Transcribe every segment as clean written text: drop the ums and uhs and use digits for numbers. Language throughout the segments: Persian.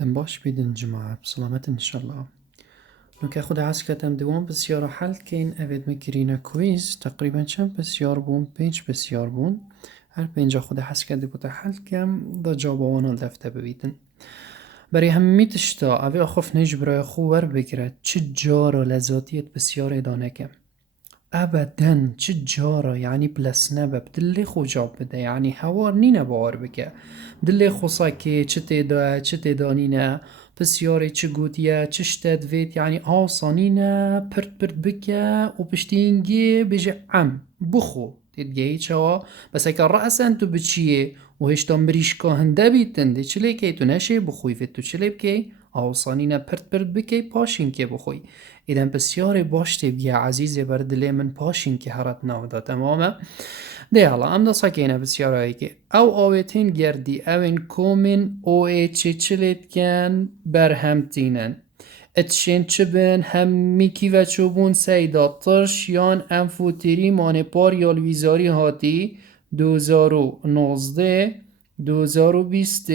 دم باش بیدن جماعة بسلامت إن شاء الله. نوكا خود عسكتم دوام بسيارة حل كين أفيد مكرينا كويز تقريبا چند بسيار بون 5 بسيار بون هر 5 خود عسكت بوتا حل كم دا جابوانا لفته ببيتن بري همي تشتا أفي أخوف نجبرا خو ور بكرة چه جارة لذاتيت بسيارة دانكم ابدا چه جارا یعنی پلسنه به دلی خو جاب بده یعنی هوار نینه باور بکه دلی خو ساکه چه تیدا چه تیدانینه بسیاری چه گوتیه چه شتد وید یعنی آسانینه پرت پرت بکه و پشتینگی بجه بخو تدگیی چوا بس اکا رأسن تو بچیه و هشتا مریشکا هنده بیتن دی چلی که تو نشه بخوی فید تو چلی بکه آسانینه پرت پرت بکه پاشین که بخوی ایدن بسیار باشتی بیا عزیزی بر دلی من پاشین که هرات ناودا تمامه ده حالا ام دا ساکینه بسیار هایی که او آویتین گردی او این کومین او ایچی چلیت کن بر هم تینن اتشین چه بین هم میکی و چوبون سیدا ترش یان انفوتیری مانپار یا الویزاری هاتی 2019 2020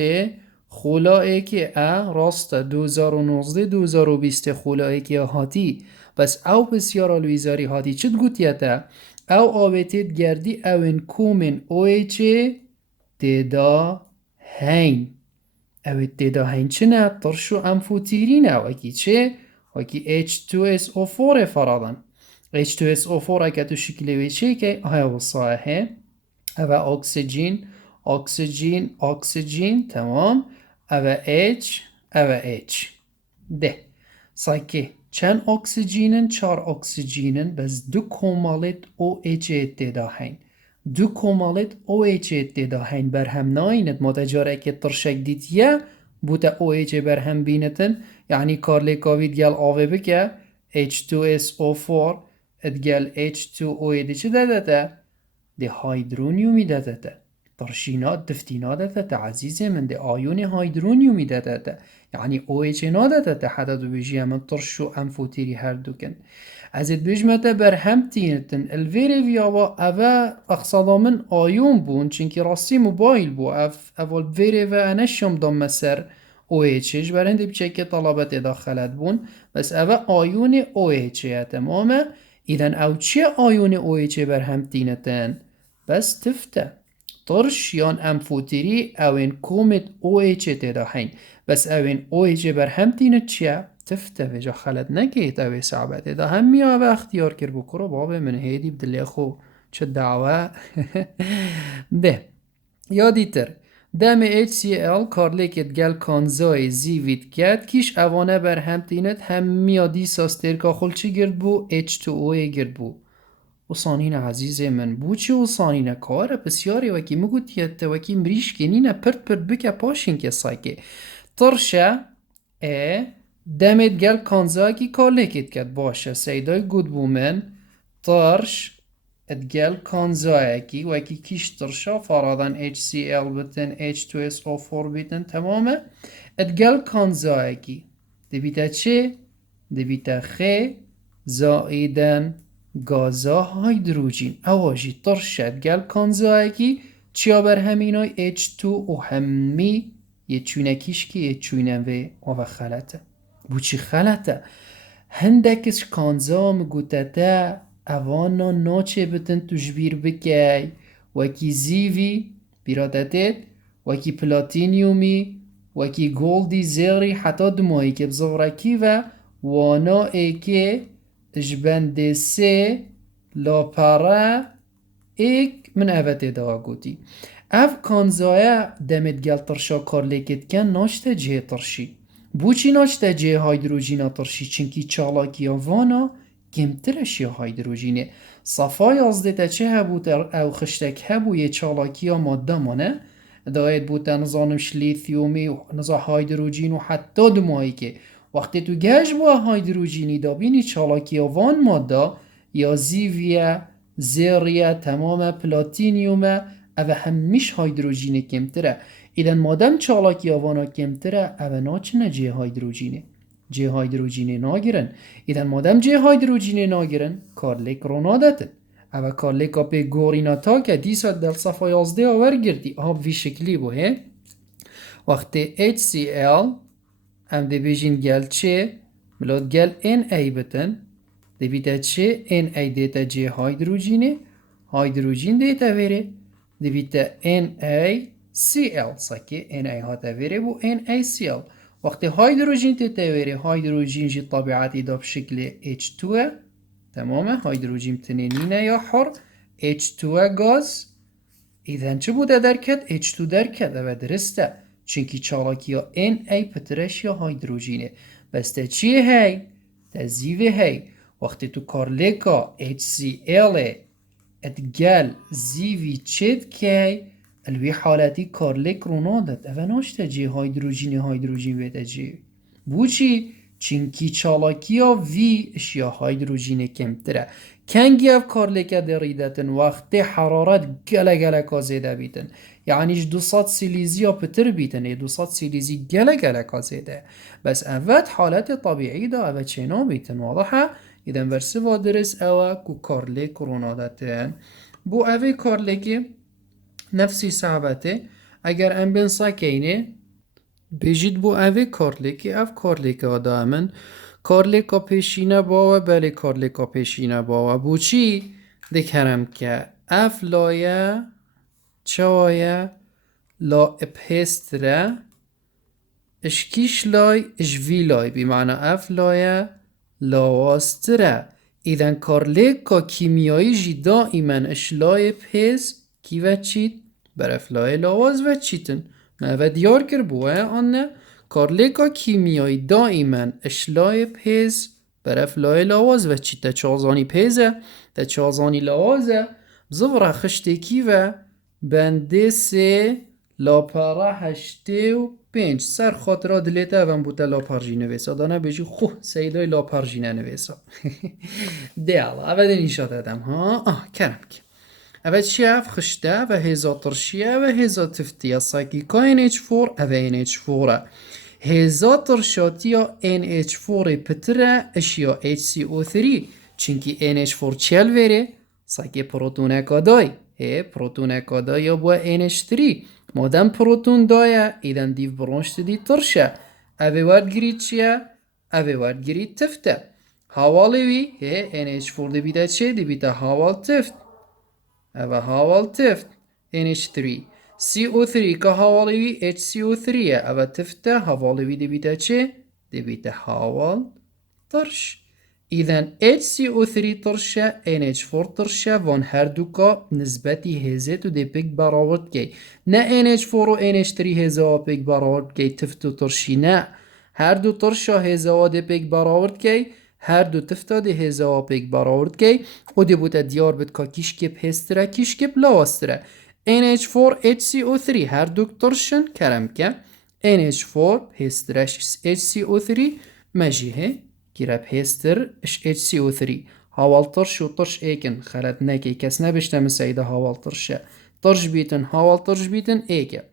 خولایی که راست 2019 2020 خولایی که هاتی بس او بسیار الویزاری هاتی چد گوتیتا او آویتید گردی او این کومن اوی چه تیدا هین او تیدا هین چه نه ترشو انفوتیرینه وکی چه وکی H2SO4 فرادن H2SO4 اگه تو شکلی چه که های وصاحه او اکسیژن تمام او H ده ساکی چند اکسیژنن 4 اکسیژنن بس 2 کومالت OH تیدا هین 2 کومالت OH تیدا هین بر هم ناینت متجاره که ترشک دیتیه بوتا OH بر هم بینتن یعنی کارلی کاوید گل آوه بکه H2SO4 ادگل H2O دی چه داده ده هیدرونیومی داده ترشینات دفتینات داده عزیزي من ده آیون هیدرونیومی داده يعني OH ناداده حدا دو بيجي من ترشو انفوتيري هر دوكن ازید بجمته بر هم تینتن الویری ویاوا اوه اقصادا من آیون بون چنکی راستی موبایل بو اول ویری و انشم دام مسر OHش برنده بچه که طلبت داخلت بون بس اوه آیون OH تمامه ایدن او چه آیون OH بر هم تینتن بس تفته ترش یان انفوتیری اوین کومت OH تیدا هین بس اوین OH بر هم تینت چیه تفته وجا خلد نکیت اوی صعبته دا هم میاوه اختیار کر بکرو بابه من هیدی بدلی خو چه دعوه ده یادی تر دم HCl کارلیکت گل کانزای زیوید گد کیش اوانه بر هم تینت هم میادی ساستر که خل چی گرد بو H2O گرد بو وصانين عزيزي من بوچي وصانين كارا بسياري وكي مگوتيت وكي مريش كنينة پرت پرت بكا پاشين كي سايكي ترشا دمت گل كانزاكي كارليكت كد باشا سيداي گود بومن ترش ادگل كانزاكي وكي كيش ترشا فرادان HCl بتن H2SO4 بتن تماما ادگل كانزاكي دبيتا چه؟ دبيتا خي زائدن گازا هیدروژین اواجی ترشد گل کانزایگی چیا بر همینای H2 و همی یه چونکیش که یه چونم و خلطه بو چی خلطه هندکش کانزا مگوتته اوانا ناچه بتن تجبیر بکی وکی زیوی بیرادتت وکی پلاتینیومی وکی گولدی زیری حتی دمایی که بزورکی و وانا ایکه جبند سه لا پارا ایک من اوته دا گوتی اف کانزایا دمت گل ترشا کارلیکت کن ناشته جه ترشی بوچی ناشته جه هیدروژینا ترشی چنکی چالاکی وانا کمترش یا هیدروژینه صفای ازده چه هبوت او خشتک هبو یه چالاکی ماده مانه داید بود نظامش لیثیومی و نظام هیدروژین و حتی دمایی که وقتی تو گهش با هیدروژینی دا بینی چالاکی وان ماده یا زیویه زیریه تمام پلاتینیوم او همیش هیدروژین کمتره ایدن مادم چالاکی وانا کمتره او ناچنه جه هیدروژینه جه هیدروژینه ناگیرن ایدن مادم جه هیدروژینه ناگیرن کارلیک رو نادته او کارلیک اپی گورینا تا که دیسا در صفحه 11 آور گردی آب وی شکلی بو وقتی HCl ام دی بیجین گل چه؟ ملاد گل ان ای بتن دی بیتا چه؟ ان ای دیتا جی هایدروجینه هایدروجین دیتا ویره دی بیتا ان ای سی ال ساکی ان ای هاتا ویره بو ان ای سی ال وقتی هایدروجین دیتا ویره هایدروجین جی طبیعتی دا بشکل H2 تمامه هایدروجین تنینینه یا حر H2 گاز ایدن چه بوده درکت؟ H2 درکت و درسته چونکی چالاکی یا Na پترش یا هایدروژینه بس تا چیه هی؟ تا زیوه هی وقتی تو کارلیکا HCl اتگل زیوی چید که الوی حالتی کارلیک رو نادد اوه ناشته جی هایدروژین ویده جی بو چی؟ چونکی چالاکی یا وی اشیا هایدروژین کمتره کنگی اف کارلیکا دریدتن وقتی حرارت گله گله کا زیده بیتن یعنیش 200 سیلیزی پتر بیتن 200 سیلیزی گله گله کا زیده بس اوت حالت طبیعی دا اوه چینا بیتن واضحه ایدن ورسی و درس اوه کو کارلیک رو نادتن بو اوه کارلیکی نفسی صعبته اگر ام بین ساکینه بجید بو اوه کارلیکی اف کارلیک آدامن کارلیکا پیشینه باوه بله کارلیکا پیشینه باوه بو چی؟ دکرم که اف لایه چوایه لا اپهستره اشکیش لای اجوی لای بمعنى اف لایه لاواستره ایدن کارلیکا کیمیایی جی دائما اش لای پهز کیوه چید؟ برف لای لاواز و چیتن ما و دیار کر بوه آنه کارلیکا کیمیایی دائما اشلای پیز برف لای لاواز و چی تا چازانی پیزه تا چازانی لاوازه بزفره خشتکی و بنده سه لاپره هشته و پنج سر خاطره دلیته و بوده لاپرجی نویسا دانه بجی خوه سیدای لاپرجی نویسا دیالا اوه دنیشا دادم ها کرم که اوه چیف خشته و هزا ترشیه و هزا تفتیه ساکی که NH4 اوه NH4 هزا ترشاتیا NH4 پتره اشیا HCO3 چونکی NH4 چل وره ساکی پروتونه کادای پروتونه کادای یا با NH3 مادم پروتون دایه ایدن دیو برونشت دی ترشه اوه ورد گرید چیه؟ اوه ورد گرید تفته حوالی وی NH4 دی بیده چه؟ دی بیده حوال تفت اوه حوال تفت NH3 CO3 که حوالی وی HCO3 اوه تفته حوالی وی دی بیده چه؟ دی بیده حوال ترش ایدن HCO3 ترشه NH4 ترشه وان هر دوکا نسبتی هزه تو دی پیک براورد گی نه NH4 و NH3 هزه پیک براورد گی تفتو ترشی نه هر دو ترشه هزه دی پیک براورد گی هر دو تفتا دی هزه پیک براورد گی و دی بوده دیار بد که کیشکیب هستره کیشکیب لاستره NH4 HCO3 هر دو ترشن کرم که NH4 هسترش HCO3 مجیه گیرب هستر HCO3 حوال ترش و ترش ایکن خلط نکی کس نبشته مسایده حوال ترشه ترش بیتن حوال ترش بیتن ایکه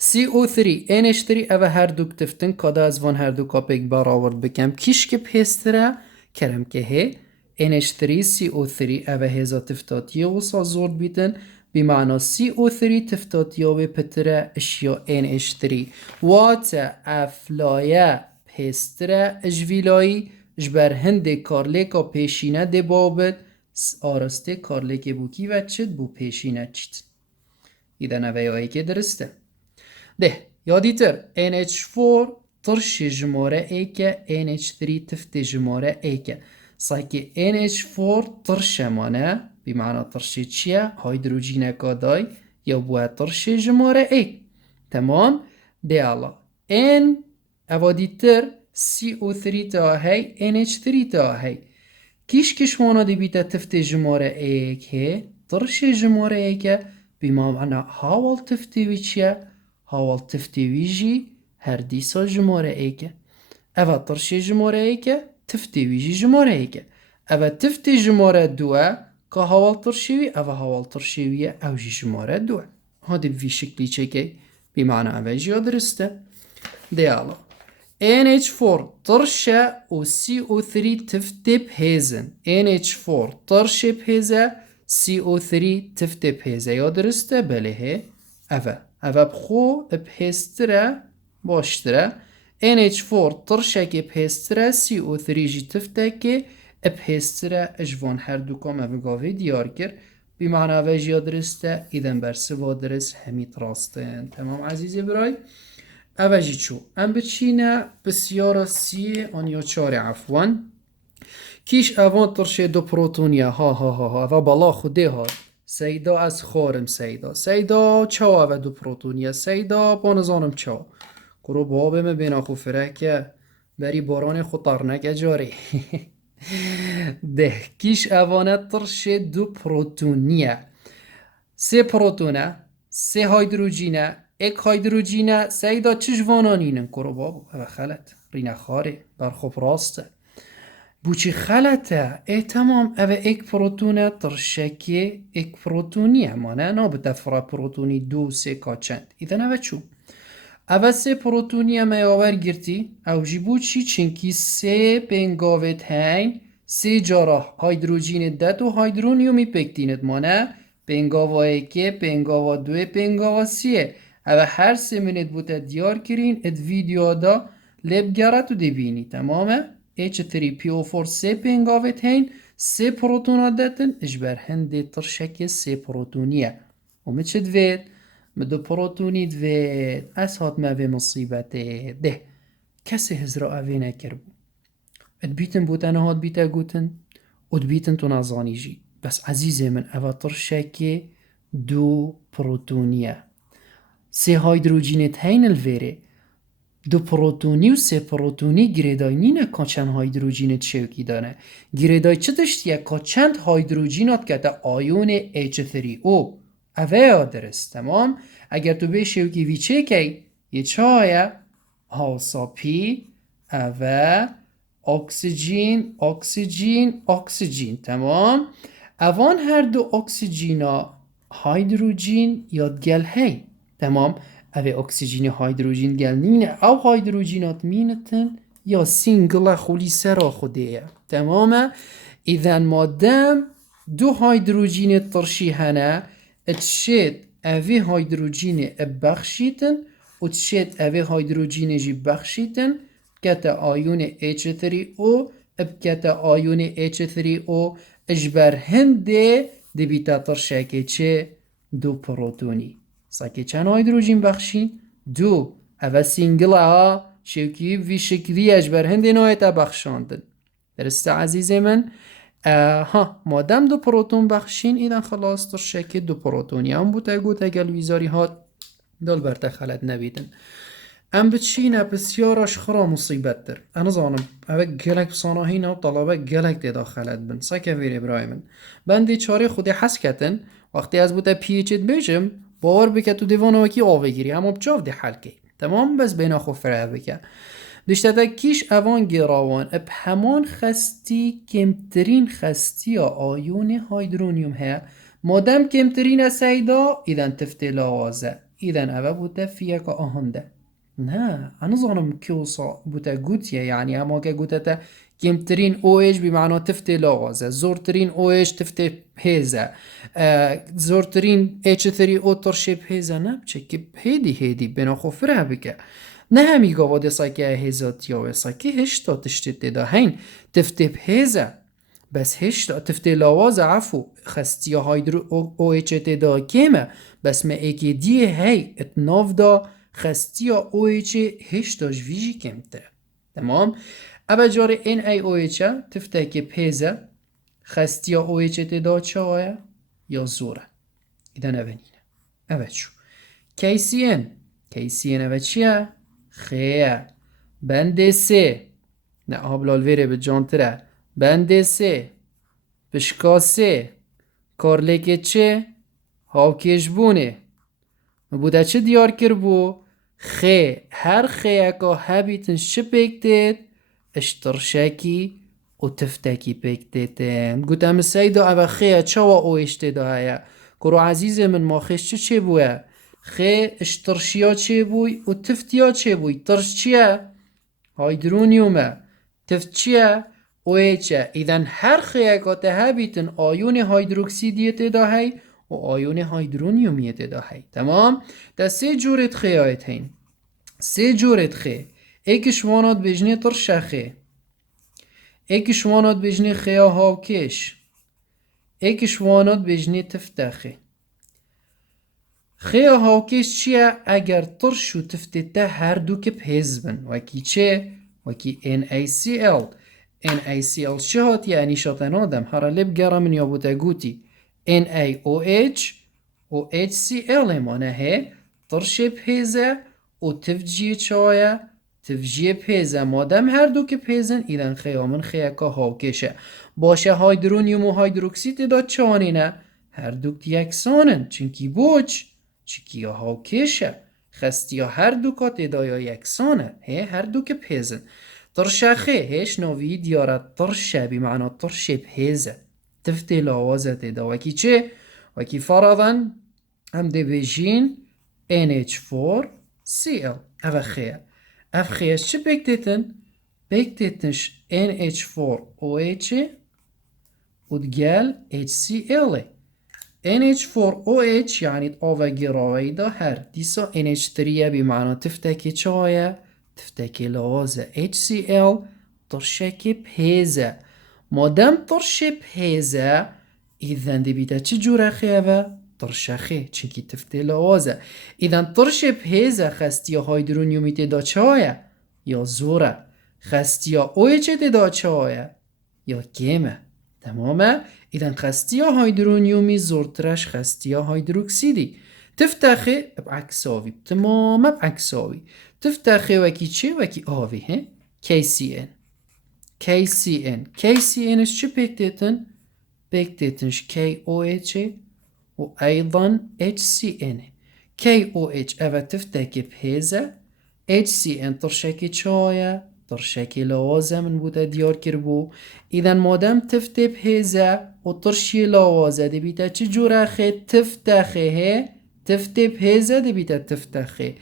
CO3 NH3 اوه هر دوک تفتن کادا از وان هر دو کاپیک براورد بکم کیش که پیستره کرم که هی NH3 CO3 اوه هزا تفتاتیه و سا زورد بیتن بمعنى CO3 تفتاتیه و پتره اشیا NH3 واتا افلایه پیستره اجویلایی جبر هنده کارلیکا پیشینه ده بابد آرسته کارلیک بوکی و چد بو پیشینه چید ایدن اوه یایی که درسته ده یادیتر NH4 ترش جماره ایکه NH3 تفت جماره ایکه ساکی NH4 ترش مانه بمعنى ترش چیه؟ هایدروجین کادای یا بوه ترش جماره ایک تمام؟ ده الله N اوادیتر CO3 تا هی NH3 تا هی کیش وانا دی بیتا تفت جماره ایک هی ترش جماره ایکه بمعنى هاول تفتی وی چیه؟ هاول تفتی وی جی هر دیسا جماره ایکه اوه ترشی جماره ایکه تفتی وی جی جماره ایکه اوه تفتی جماره دوه که هاول ترشی وی اوه هاول ترشی وی او جی جماره دوه ها دی بی شکلی چکه بمعنى اوه جی درسته دیالا NH4 ترشه و CO3 تفتی بهیزن NH4 ترشه بهیزه CO3 تفتی بهیزه یا درسته بله اوه اوه بخو بهستره باشتره NH4 ترشك بهسترا CO3 جي تفتك بهسترا اجوان هر دوكم افقافي ديار كر بمعنى وجيا درسته اذا برسوا درس هميت راستين. تمام عزيزي براي؟ اوجي شو ام بتشينا بسيارة سي ان يا چاري عفوا کیش اوان ترشه دو پروتونیا ها و بالا خوده ها سیدا از خارم سیدا چا و دو پروتونیا سیدا بانزانم چا کرو بابه me بنا خو فرکه بری باران خو طرنک اجاری ده کیش اوانت ترشه دو پروتونیا سه پروتونه سه هایدروجینه یک هایدروجینه سیدا چجوانانینن کرو بابا خلط رینه خاره برخوب راسته بوچی خلطه تمام اوه ایک پروتونه ترشکی ایک پروتونی همانه نابده فرا پروتونی دو سه کا چند ایدن اوه چو اوه سه پروتونی همه آور گرتی او جی بوچی چنکی سه پنگاوت هین سه جارا هایدروجین ده دو هایدرونیومی پکتینت مانه پنگاوا ایکه پنگاوا دوه پنگاوا سیه اوه هر سه منت بوده دیار کرین اد ویدیو دا لب گرتو دبینی تمامه H3PO4 سه پنگاوت هین سه پروتونا داتن اجبر هنده ترشک سه پروتونیه و چه دوید؟ مدو پروتونی دوید از هات موه مصیبته ده کسی هزرا اوه نکر بو اد بیتن بودن هات بیتا گوتن اد بیتن تو نزانی جی بس عزیزه من اوه ترشک دو پروتونیه سه هایدروجینت هین الویره دو پروتونی و سه پروتونی گریدای نینه که چند هایدروجینت شوکی دانه گریدای چه داشتیه که چند هایدروجینات که تا آیون H3O اوه آدرس تمام اگر تو به شوکی ویچه که یه چایه هاسا پی اوه اکسیژین اکسیژین اکسیژین تمام اوان هر دو اکسیژینا هایدروجین یادگل هی تمام اوه اکسیژین هایدروجین گل نینه او هایدروجینات مینتن یا سینگل خولی سرا خوده تمام اذن مادم دو هایدروجین ترشی هنه اتشید اوه هایدروجین بخشیتن و اتشید اوه هایدروجین جی بخشیتن کتا آیون H3O بکتا آیون H3O اجبر هنده دبیتا ترشکه چه دو پروتونی ساکه چند هایدروجین بخشین؟ دو اوه سینگل ها شوکی وی شکلی اجبر هنده نایتا بخشاندن درسته عزیز من؟ ها مادم دو پروتون بخشین ایدن خلاص ترشکه دو پروتونی هم بوده گوته گل ویزاری ها دل برته خلط نبیدن ام بچینه بسیارش خرا مصیبت در انا زانم اوه گلک بساناهین او طلبه گلک دیدا خلط بن ساکه ویر ابراهیمن بندی چاره خودی حس کتن وقتی از بوده پیچید بیشم باور بکه تو دیوانه وکی آوه گیری اما بچاو دی حل که تمام بس بینا خو فره بکه دشته کیش اوان گیراوان اب همان خستی کمترین خستی آیون هایدرونیوم ها مادم کمترین سیدا ایدن تفته لاوازه ایدن اوه بوده فیه که آهنده نه انا ظانم كيوصا بوتا جوتيا يعني اما جوتا كيمترين او ايش بمعنى تفتي لاغازة زورترين او ايش تفتي بهيزا زورترين اتش 3 او ترشي بهيزا نبچه هيدي بنا خفرها بك نه همی گاواده ساکه هزات یا ساکه هشتا تشتت دا هین تفته بهيزا بس هشتا تفتي لاغازة عفو خستيا هيدرو او ايش دا كيمه بس ما ايكي دي هي اتناف دا خستیا او ایچ هشتاش ویجی کمته تمام اما جاره این ای او ایچ تفته که پیزه خستیا او ایچ تدا چه یا زوره ایدن اونینه اوه چو کیسی این اوه چیه؟ خیه بنده سه نه آبلال ویره به جانتره بنده سه بشکا سه کارلکه چه؟ هاوکش بونه بوده چه دیار کر بو؟ خی هر خی اکا هبیتن چه بکتید؟ اشترشکی و تفتکی بکتیدن گوته همه سیدا اوه خیه چه و او اشتدا هیا کرو عزیز من ما خیش چه بوه؟ خی اشترشیا چه بوی و تفتیا چه بوی؟ ترش چیه؟ هایدرونیومه تفت چیه؟ او ایچه ایدن هر خی اکا تهبیتن آیون هایدروکسیدیت دا هی و آیون هایدرونیومیت دا هی تمام؟ ده سه جورت خیایت هین سه جورت خی ایکش وانات بجنی ترشخه ایکش وانات بجنی خیا هاوکش ایکش وانات بجنی تفتخه خیا هاوکش چیه؟ اگر ترش و تفتته هر دو که بهزبن وکی چه؟ وکی NaCl NaCl چه هات یعنی شاتن آدم هر لب گرم من یابوتا گوتی NaOH و HCl همانه he ترش بهزه و تفجیه چایه تفجیه بهزه مادم هر دو که بهزن ایدن خیامن خیاکا هاوکشه باشه هایدرونیوم و هایدروکسید داد چانینه هر دو یکسانن چنکی بوچ چکی هاوکشه خستیا هر دو کا تدایا یکسانه هر دو که بهزن ترشخه هش نوی دیارت ترشه بمعنى ترشه بهزه تفتي لوازة تدا وكي چه؟ وكي فرضا هم دي بيجين NH4Cl اف خير اف خير چه بكتتن؟ بكتتنش NH4OH وتقال HCl NH4OH يعني تقوى جراوي ده هر ديسا NH3 بمعنى تفتكي چايا تفتكي لوازة HCl ترشكي بهيزة مادام ترشه بهيزة إذن دي بيتا چه جورا خيابه؟ ترشخه چنكي تفتي لوازة إذن ترشه بهيزة خستيا هيدرونيومي تدا چايا يا زورا خستيا OH تدا چايا يا كيمه تمامه؟ إذن خستيا هيدرونيومي زورترش خستيا هيدروكسيدي تفتخي بعكساوي تماما بعكساوي تفتخي وكي چه وكي آوي هن؟ KCN KCN's چه بكتتن؟ بكتتنش KOH وأيضا HCN KOH أفا تفتكي بهيزة HCN ترشكي چايا ترشكي لوازة من بودا ديار كربو إذن مادام تفتي بهيزة وترشي لوازة دي بيتا چه جورا خي تفتخي هي تفتي بهيزة دي بيتا تفتخي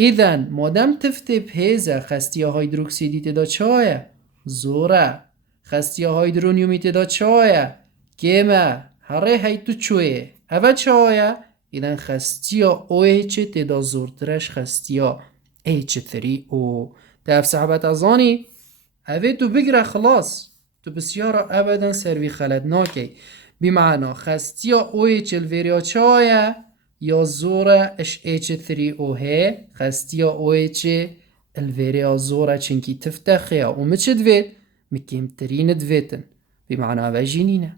إذن مادام تفتي بهيزة خستيا هيدروكسيدي تدا چايا زورا خستيا هيدرونيومي تدا چايا كيما هره هيتو چوه اوه چايا إذن خستيا OH تدا زورترش خستيا H3O تاف صحبت ازاني اوه تو بگره خلاص تو بسیارا ابدا سروی خلط ناكي بمعنى خستيا OH الفيريا چايا يا زورا H3O هي خستيا OH الفيريا زورا چنكي تفتخيا ومتش دويت مكيمترين دويتن بمعنى اوه جينينه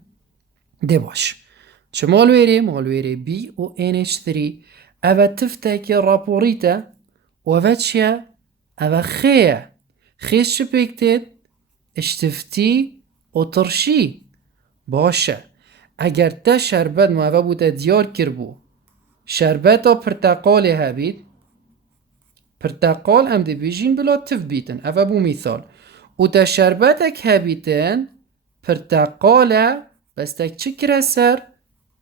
ده باش چه مالويري بي و NH3 اوه تفتكي رابوريتا و اوه چيه اوه خيه خيش چه بكتت اشتفتي و ترشي باشه اگر تا شربت ما اوه بوده ديار كربو شربتا پرتقالي هبيد پرتقال هم ده بيجين بلا تف بيتن اوه بو مثال و تا شربتك هبيتن پرتقاله بس تك چه كرسر؟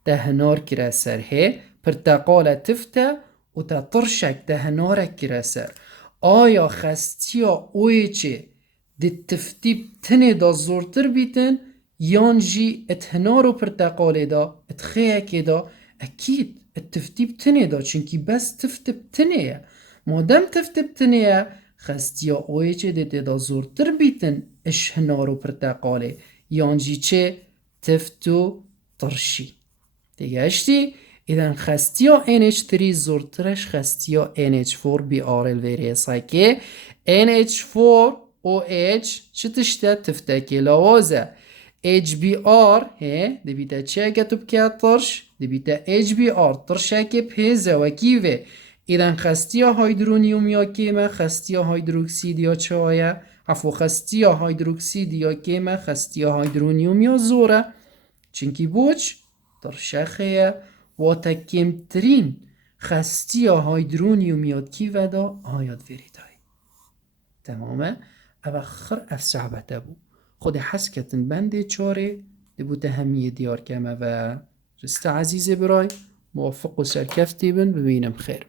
دهنار كرسر هي پرتقاله تفته و تا ترشك دهنارك كرسر آیا خستيا اويچه ده تفتي بتنه دا زورتر بيتن يان جي اتهنارو پرتقاله دا اتخيك دا اكيد التفتي بتنه دا چنكي بس تفت بتنه مادام تفت بتنه خستيا اويچه ده دا زورتر بيتن اشهنارو پرتقاله يان جي چه تفتو ترشي دیگه اشتی إذن خستيا NH3 زورترش خستيا NH4 بي الفيري سايكي NH4OH چه تشتا تفتكي لوازة HBr هي دي بيتا چه كتب كيا ترش دي بيتا HBr ترشاكي بهزة وكيفه إذن خستيا هيدرونيوم يا كيما خستيا هيدروكسيد يا چايا عفو خستيا هيدروكسيد يا كيما خستيا هيدرونيوم يا زورة چنكي بوچ ترشخه و تکمترین خستیا هایدرونیوم یاد کی ودا آیاد وریدای تمامه او خر اف صحبته بو خود حس کتن بنده چاره دی بو تهمیه دیار کمه و رست عزیزه برای موفق و سرکفتی بن ببینم خیر